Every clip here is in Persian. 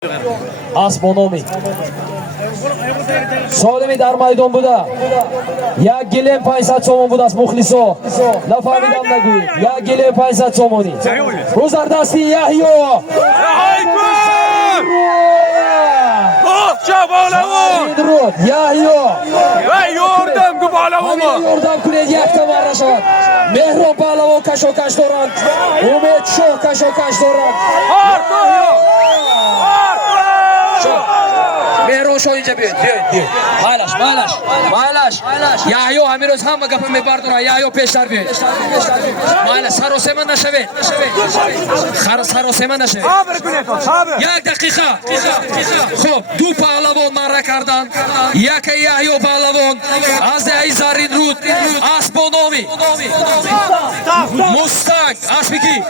Asmonomi Solimi در میدان بوده. یک گلیم 500 تومان بوده است مخلصا. نفهمیدم نگویید. یک گلیم 500 تومانی. روزر دستی یحیی. یحیی. یاردم که بالامون یاردم کنید یک تمر نشود. مهران پهلوان کشاکش دارند. امید شاه کشاکش دارند. مهران شاه اینجا بیاید. مایلش یحیی همین روز همه گپ میبردن. یحیی پیشتر بیاید. مایلش سر و سیمن نشوید. سر و سیمن نشوید. یک دقیقه. خب دو پهلوان مره کردن. یک یحیی پهلوان از دهی زرین رود اسبونامی مستنگ اسبکی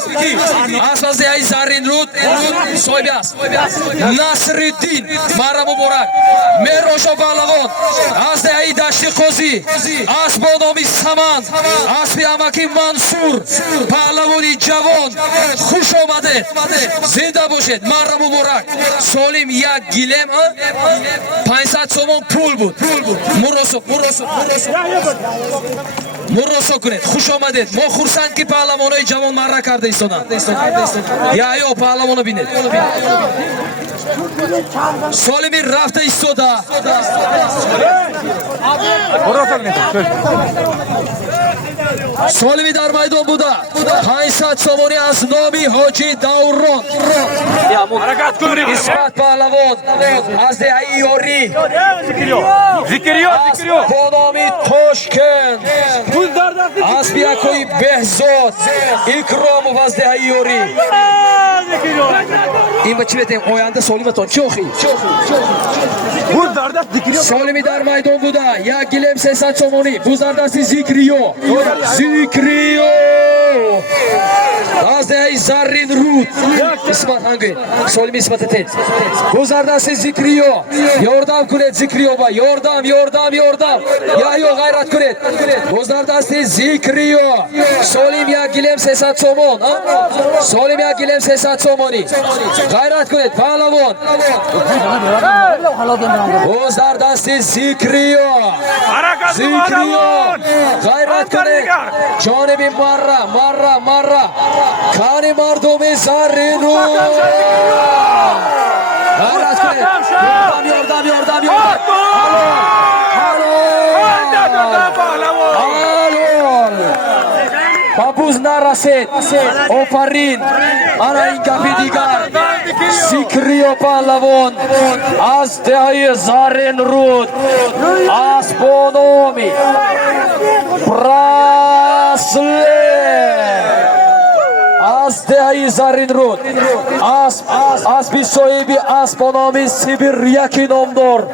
از دهی زرین رود صاحب است نصرالدین مره مبارک مهران شاه پهلوان از دهی دشت قاضی اسبونامی سمند اسب امکی منصور پهلوانی جوان خوش آمده زنده باشید مره مبارک سالم یک گلیم 500 تومان پول بود مراسو کنید خوش آمدید ما خورسند که پهلوانای جوان مره کرده ایستادن یا پهلوانو بینید سالمی رفته ایستاده سالمی در میدان بوده 500 تومانی از نامی حاجی دوران اسمت پهلوان از دهی یاری با نامی تاشکند از بیاکوی بهزاد اکرام و از دهی یاری این بچه بیتیم آینده سالیمتان چوخی سالمی در میدان بوده یک گلیم 300 تومانی بزردستی زیکریو از دهی زرین رود اسمت هنگوی سالمی اسمت تید بزردستی زیکریو یاردم کنید زیکریو با یاردم یحیی غیرت کنید بزردستی زیکریو سالم یک گلیم 300 تومان سالم یک گلیم 300 تومانی غیرت کنید پهلوان بزردستی زیکریو غیرت کنید جانب مره کانی مردم زرین رو غیرت کنید یاردم بابوز نرسید آفرین انا این گپی دیگر زیکریو پهلوان از دهی زرین رود اسبونامی براسله از دهی زرین رود اسبی صاحبی اسبونامی سیبیر یکی نامدار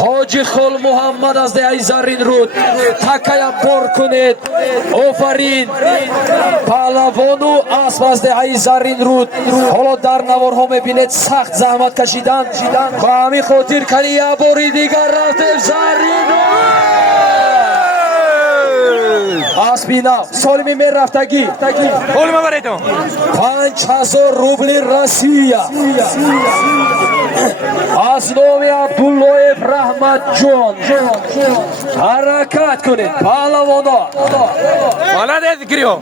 حاجی خال محمد از دهی زرین رود تکایم بار کنید آفرین پهلوانو اسب از دهی زرین رود حالا در نوارها میبینید سخت زحمت کشیدن با همین خاطر کنی یه باری دیگر رفتیم زرین رود اسبی نو سالمی می رفتگی پول ما بریدم 5000 روبل رسیه از نام عبدالله رحمت جان حرکت کنید پهلوانا مالده زیکریو